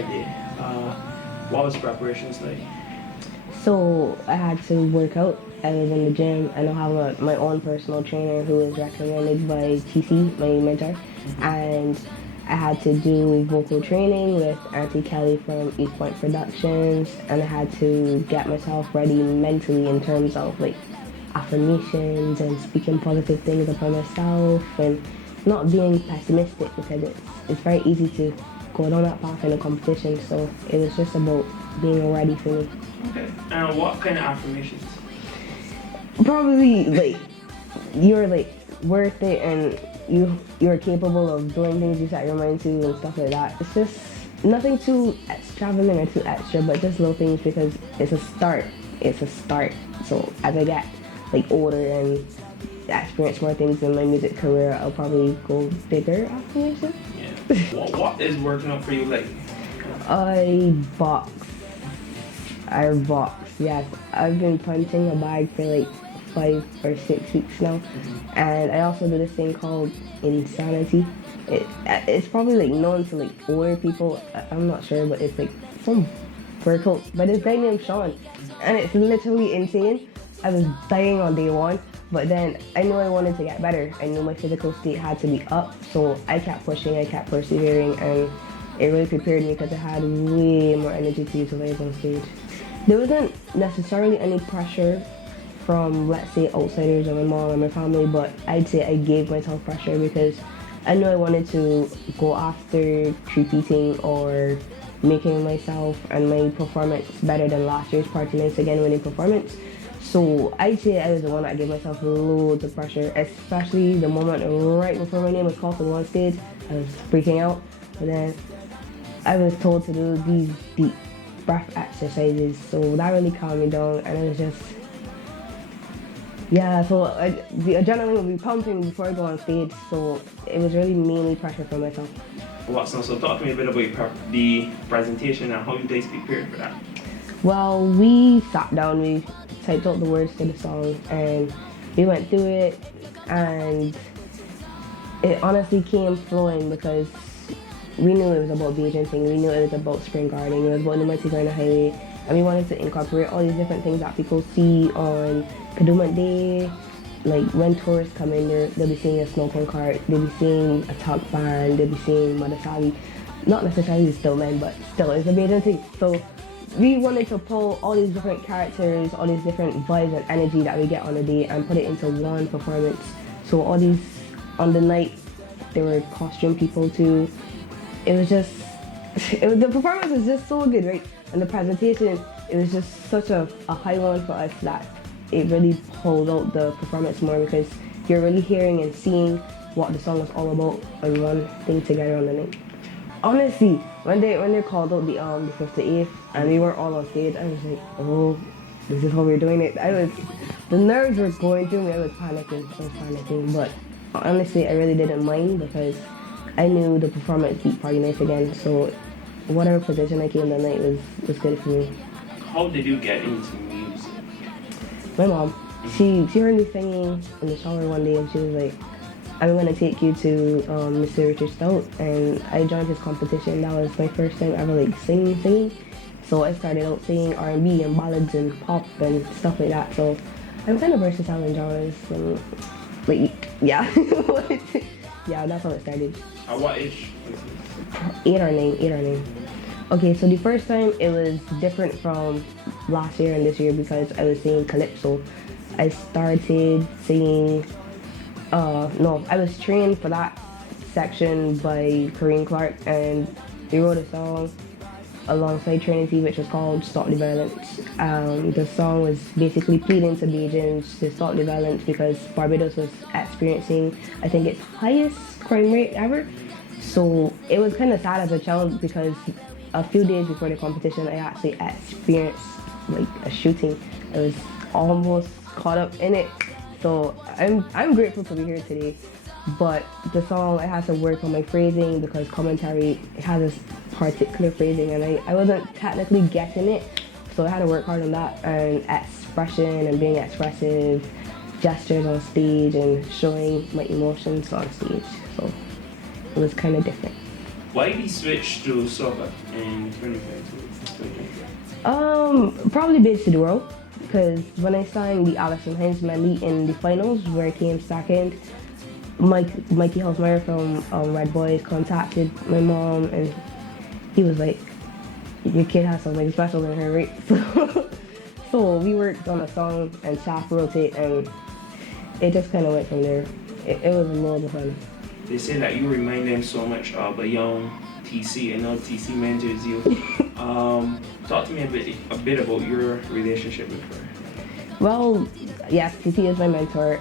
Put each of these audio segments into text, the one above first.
her day. What was preparations like? So I had to work out. I was in the gym and I have my own personal trainer who was recommended by TC, my mentor. And I had to do vocal training with Auntie Kelly from East Point Productions, and I had to get myself ready mentally in terms of like affirmations and speaking positive things about myself and not being pessimistic because it's very easy to go down that path in a competition. So it was just about being ready for me. Okay. And what kind of affirmations? Probably like you're like worth it and you're capable of doing things you set your mind to and stuff like that. It's just nothing too extravagant or too extra, but just little things because it's a start. It's a start. So as I get like older and experience more things in my music career, I'll probably go bigger affirmations. Yeah. What is working out for you like? I box. Yes. I've been punching a bag for like 5 or 6 weeks now, and I also do this thing called insanity. It's probably like known to like older people. I'm not sure, but it's like some workout by this guy named Sean, and it's literally insane. I was dying on day one, but then I knew I wanted to get better. I knew my physical state had to be up, so I kept pushing, I kept persevering, and it really prepared me because I had way more energy to utilize on stage. There wasn't necessarily any pressure from, let's say, outsiders or my mom or my family, but I'd say I gave myself pressure because I knew I wanted to go after repeating or making myself and my performance better than last year's Party Nice Again winning performance. So I'd say I was the one that gave myself loads of pressure, especially the moment right before my name was called to the one stage. I was freaking out, but then I was told to do these deep breath exercises, so that really calmed me down, and it was just, yeah, so the adrenaline would be pumping before I go on stage, so it was really mainly pressure for myself. So talk to me a bit about the presentation and how you guys prepared for that. Well, we sat down, we typed out the words to the song, and we went through it, and it honestly came flowing because we knew it was about Beijing thing, we knew it was about spring gardening, it was about the Multi-Garden Highway, and we wanted to incorporate all these different things that people see on Kadooment Day. Like when tourists come in, they'll be seeing a snow cone cart, they'll be seeing a tug band, they'll be seeing Madasali. Not necessarily still men, but still it's a Beijing thing. So we wanted to pull all these different characters, all these different vibes and energy that we get on the day and put it into one performance. So all these, on the night, there were costume people too. It was just, the performance was just so good, right? And the presentation, it was just such a high one for us that it really pulled out the performance more because you're really hearing and seeing what the song was all about and one thing together on the night. Honestly, when they called out the 5th to 8th and we were all on stage, I was like, oh, this is how we're doing it. The nerves were going through me. I was panicking, but honestly, I really didn't mind because I knew the performance beat Party Nice Again, so whatever position I came that night was good for me. How did you get into music? My mom, she heard me singing in the shower one day and she was like, I'm gonna take you to Mr. Richard Stout, and I joined his competition. That was my first time ever like singing. So I started out singing R&B and ballads and pop and stuff like that. So I'm kind of versatile in genres and like, yeah. Yeah, that's how it started. At what age? 8 or 9. Okay, so the first time it was different from last year and this year because I was singing calypso. I started singing, I was trained for that section by Corinne Clark, and we wrote a song alongside Trinity which was called Stop the Violence. The song was basically pleading to Beijing to stop the violence because Barbados was experiencing, I think, its highest crime rate ever. So it was kind of sad as a child because a few days before the competition I actually experienced like a shooting. I was almost caught up in it. So I'm grateful to be here today. But the song, I had to work on my phrasing because commentary has this particular phrasing and I wasn't technically getting it. So I had to work hard on that and expression and being expressive, gestures on stage and showing my emotions on stage. So it was kind of different. Why did he switch to Soba in 2022? Probably based to the world, because when I sang the Affirmations medley in the finals, where I came second, Mikey Hofmeyer from Red Boys contacted my mom, and he was like, "Your kid has something special in her, right?" So we worked on a song and shaft rotate, and it just kind of went from there. It was a lot of fun. They say that you remind them so much of a young TC, and now TC mentors you. Talk to me a bit about your relationship with her. Well, yes, TC is my mentor.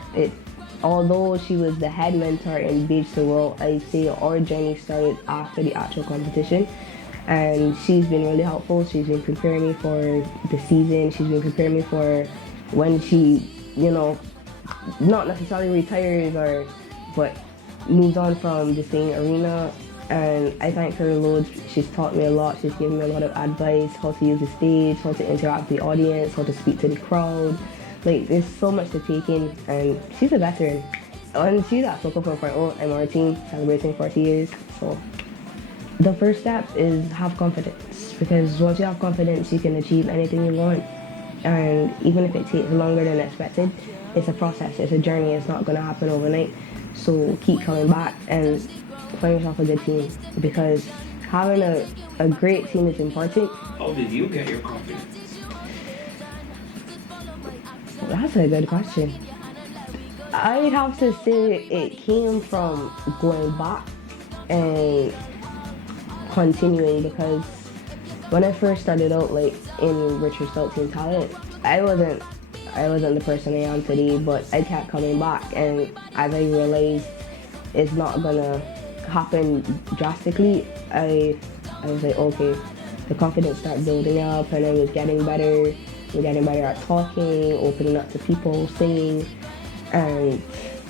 Although she was the head mentor in Beach to World, I'd say our journey started after the actual competition. And she's been really helpful. She's been preparing me for the season. She's been preparing me for when she, not necessarily retires but moves on from the same arena. And I thank her loads. She's taught me a lot. She's given me a lot of advice, how to use the stage, how to interact with the audience, how to speak to the crowd. Like, there's so much to take in, and she's a veteran. And she's at Soca 4.0. I'm on our team, celebrating 40 years. So the first step is have confidence, because once you have confidence, you can achieve anything you want. And even if it takes longer than expected, it's a process, it's a journey, it's not gonna happen overnight. So keep coming back and find yourself a good team, because having a great team is important. How did you get your confidence? Well, that's a good question. I'd have to say it came from going back and continuing, because when I first started out, like in Richard Stelt Teen Talent, I wasn't the person I am today, but I kept coming back, and as I realized it's not gonna happen drastically, I was like, okay, the confidence started building up, and I was getting better. We're getting better at talking, opening up to people, singing, and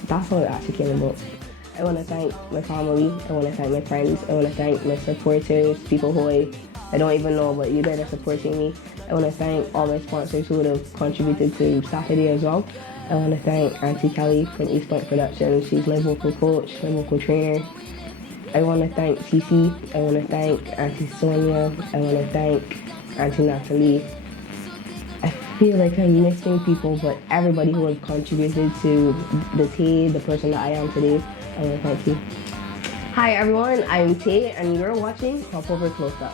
that's how it actually came about. I want to thank my family, I want to thank my friends, I want to thank my supporters, people who I don't even know, but you guys are supporting me. I want to thank all my sponsors who would have contributed to Saturday as well. I want to thank Auntie Kelly from East Point Productions. She's my vocal coach, my vocal trainer. I want to thank TC. I want to thank Auntie Sonia. I want to thank Auntie Natalie. I feel like I'm missing people, but everybody who has contributed to the Tae, the person that I am today, I want to thank you. Hi everyone, I'm Tae, and you're watching Hop Over Close Up.